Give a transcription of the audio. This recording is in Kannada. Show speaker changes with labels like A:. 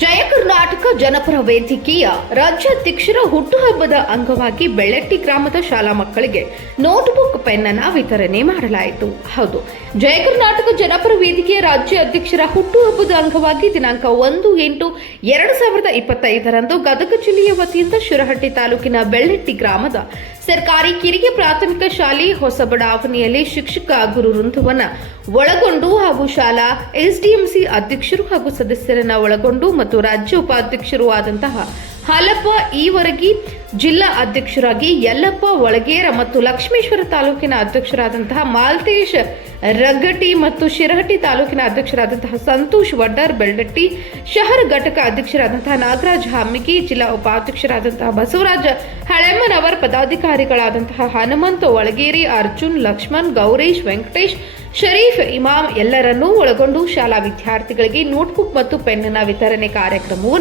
A: ಜಯ ಕರ್ನಾಟಕ ಜನಪರ ವೇದಿಕೆಯ ರಾಜ್ಯಾಧ್ಯಕ್ಷರ ಹುಟ್ಟುಹಬ್ಬದ ಅಂಗವಾಗಿ ಬೆಳ್ಳಟ್ಟಿ ಗ್ರಾಮದ ಶಾಲಾ ಮಕ್ಕಳಿಗೆ ನೋಟ್ಬುಕ್ ಪೆನ್ ಅನ್ನ ವಿತರಣೆ ಮಾಡಲಾಯಿತು. ಹೌದು, ಜಯ ಕರ್ನಾಟಕ ಜನಪರ ವೇದಿಕೆಯ ರಾಜ್ಯ ಅಧ್ಯಕ್ಷರ ಹುಟ್ಟುಹಬ್ಬದ ಅಂಗವಾಗಿ ದಿನಾಂಕ ಒಂದು ಎಂಟು ಎರಡು ಸಾವಿರದ ಇಪ್ಪತ್ತೈದರಂದು ಗದಗ ಜಿಲ್ಲೆಯ ವತಿಯಿಂದ ಶಿರಹಟ್ಟಿ ತಾಲೂಕಿನ ಬೆಳ್ಳಟ್ಟಿ ಗ್ರಾಮದ ಸರ್ಕಾರಿ ಕಿರಿಯ ಪ್ರಾಥಮಿಕ ಶಾಲೆ ಹೊಸ ಬಡಾವಣೆಯಲ್ಲಿ ಶಿಕ್ಷಕ ಗುರು ವೃಂದವನ್ನ ಒಳಗೊಂಡು ಹಾಗೂ ಶಾಲಾ ಎಸ್ಡಿಎಂಸಿ ಅಧ್ಯಕ್ಷರು ಹಾಗೂ ಸದಸ್ಯರನ್ನ ಒಳಗೊಂಡು ಮತ್ತು ರಾಜ್ಯ ಉಪಾಧ್ಯಕ್ಷರು ಆದಂತಹ ಹಾಲಪ್ಪ ಈವರೆಗೆ ಜಿಲ್ಲಾ ಅಧ್ಯಕ್ಷರಾಗಿ ಯಲ್ಲಪ್ಪ ಒಳಗೇರ ಮತ್ತು ಲಕ್ಷ್ಮೇಶ್ವರ ತಾಲೂಕಿನ ಅಧ್ಯಕ್ಷರಾದಂತಹ ಮಾಲ್ತೇಶ್ ರಗ್ಗಟಿ ಮತ್ತು ಶಿರಹಟ್ಟಿ ತಾಲೂಕಿನ ಅಧ್ಯಕ್ಷರಾದಂತಹ ಸಂತೋಷ್ ವಡ್ಡರ್ ಬೆಳ್ಳಟ್ಟಿ ಶಹರ ಘಟಕ ಅಧ್ಯಕ್ಷರಾದಂತಹ ನಾಗರಾಜ್ ಹಾಮಿಗಿ ಜಿಲ್ಲಾ ಉಪಾಧ್ಯಕ್ಷರಾದಂತಹ ಬಸವರಾಜ ಹಳೆಮ್ಮನವರ್ ಪದಾಧಿಕಾರಿಗಳಾದಂತಹ ಹನುಮಂತ ಒಳಗೇರಿ, ಅರ್ಜುನ್, ಲಕ್ಷ್ಮಣ್, ಗೌರೇಶ್, ವೆಂಕಟೇಶ್, ಶರೀಫ್, ಇಮಾಮ್ ಎಲ್ಲರನ್ನೂ ಒಳಗೊಂಡು ಶಾಲಾ ವಿದ್ಯಾರ್ಥಿಗಳಿಗೆ ನೋಟ್ಬುಕ್ ಮತ್ತು ಪೆನ್ನ ವಿತರಣೆ ಕಾರ್ಯಕ್ರಮವನ್ನು